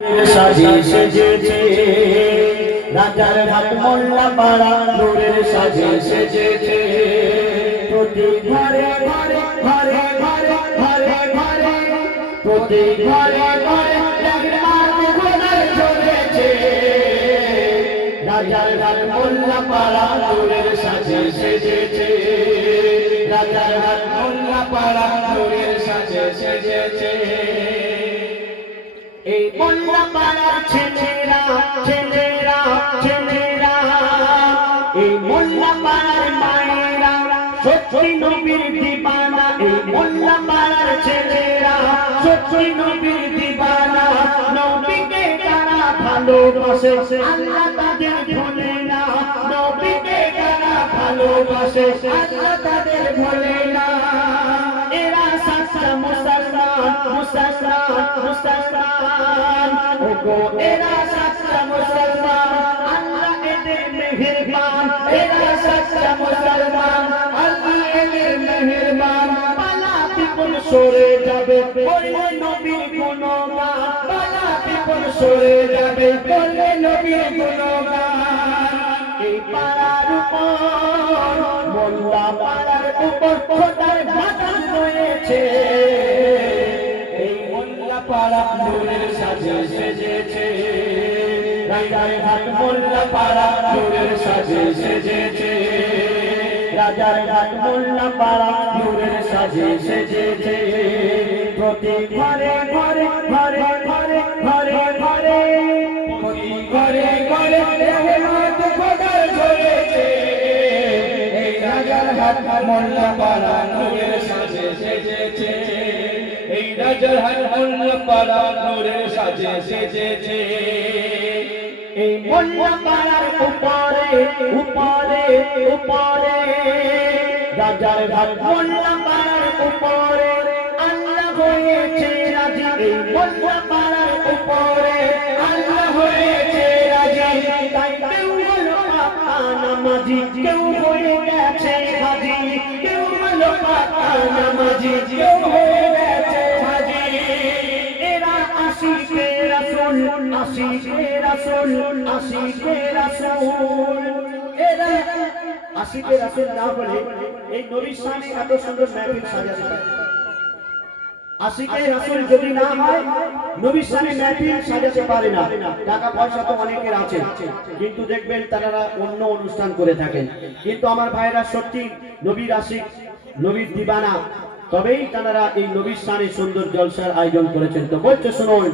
সাজে সেজেছে রাজার ঘাট মোল্লা পাড়া নূরের সাজে সেজেছে প্রতি ঘরে ঘরে ঘরে ঘরে ঘরে ঘরে প্রতি ঘরে ঘরে চলেছে রাজার ঘাট মোল্লা পাড়া নূরের সাজে সেজেছে রাজার ঘাট মোল্লা পাড়া নূরের সাজে সেজেছে এই মোল্লা পাড়ার ছেলেরা ছেলেরা ছেলেরা এই মোল্লা পাড়ার মায়েরা সত্যি নবীর দিবানা এই মোল্লা পাড়ার ছেলেরা সত্যি নবীর দিবানা নবীকে তারা ভালোবাসে আল্লাহ তাদের ভোলে না নবীকে তারা ভালোবাসে আল্লাহ তাদের ভোলে না এরা সাচ্চা মুসলমান মুসলমান মুসলমান ওগো এরা সাচ্চা মুসলমান আল্লাহ এদের মেহেরবান এরা সাচ্চা মুসলমান আল্লাহ এদের মেহেরবান পালা বিপুল সরে যাবে বললে নবীর গুণগান পালা বিপুল সরে যাবে বললে নবীর গুণগান এই পাড়ার উপর মোল্লা পাড়ার উপর খোদার বাতাস রয়েছে এই মোল্লা পাড়া নূরের সাজে সেজেছে রাজার ঘাট মোল্লা পাড়া নূরের সাজে সেজেছে রাজার ঘাট মোল্লা পাড়া নূরের সাজে সেজেছে প্রতি ঘরে ঘরে ঘরে ঘরে ঘরে ঘরে প্রতি ঘরে ঘরে রহমত খোদার ঝরেছে এই রাজার ঘাট মোল্লা পাড়া নূরের সাজে সেজেছে এই রাজার ঘাট মোল্লা পাড়া নূরের সাজে সেজেছে এই মোল্লা পাড়ার উপরে উপরে উপরে রাজার ঘাট মোল্লা পাড়ার উপরে আল্লাহ হয়েছে রাজি এই মোল্লা পাড়ার উপরে আল্লাহ হয়েছে রাজি তাই কেউ হলো পাকা নামাজি কেউ হয়ে গেছে হাজি কেউ হলো পাকা নামাজি কেউ হয়ে গেছে হাজি এরা আশিকে রাসূল আশিকে রাসূল আশিকে রাসূল এরা আশিকে রাসূল না বলে এই নবীর শানে এত সুন্দর মাহফিল সাজাতে পারে আশিকে রাসূল যদি না হয় নবীর শানে মাহফিল সাজাতে পারে না টাকা পয়সা তো অনেকের আছে কিন্তু দেখবেন তারা অন্য অনুষ্ঠান করে থাকেন কিন্তু আমার ভাইরা সত্যি নবীর আশিক নবীর দিবানা তবেই তারা এই নবীর শানে সুন্দর জলসার আয়োজন করেছেন তো বলছে শুনুন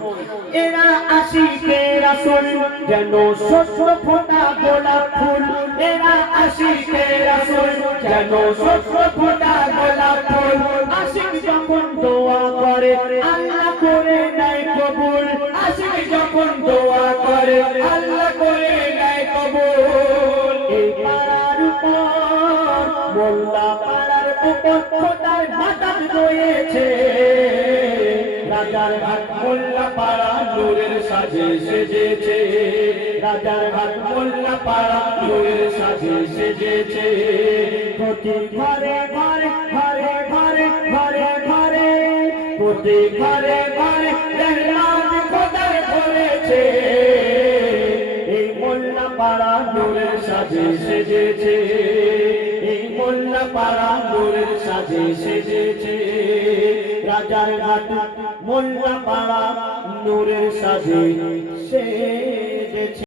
এরা আশিকে রাসূল যেন শস্য ফোটা গোলাপ ফুল এরা আশিকে রাসূল যেন শস্য ফোটা গোলাপ ফুল আশিক যখন দোয়া করে আল্লাহ করে নেয় কবুল আশিক যখন দোয়া করে আল্লাহ করে নেয় কবুল এই পাড়ার উপর মোল্লা পাড়ার উপর খোদার বাতাস রয়েছে রাজার ঘাট মোল্লা পাড়া নূরের সাজে সেজেছে রাজার ঘাট মোল্লা পাড়া নূরের সাজে সেজেছে প্রতি ঘরে ঘরে ঘরে ঘরে ঘরে ঘরে প্রতি ঘরে ঘরে রহমত খোদার ধরেছে এই মোল্লা পাড়া নূরের সাজে সেজেছে এই মোল্লা পাড়া নূরের সাজে সেজেছে রাজার ঘাট মোল্লা পাড়া নূরের সাজে